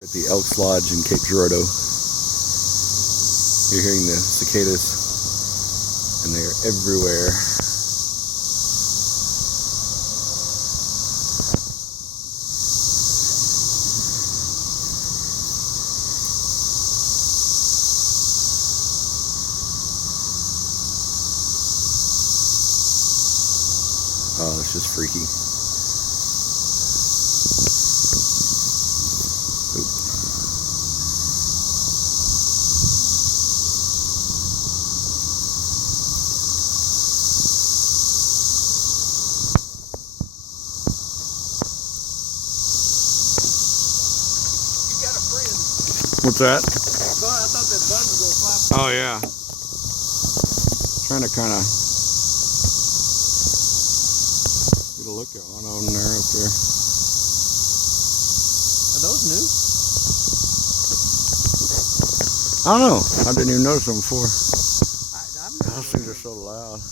At the Elks Lodge in Cape Girardeau, you're hearing the cicadas, and they are everywhere. Oh, it's just freaky. What's that? I thought that button was going to flap. Oh, yeah. Trying to kind of get a look at one of them there up there. Are those new? I don't know. I didn't even notice them before. I've never Those things are so loud.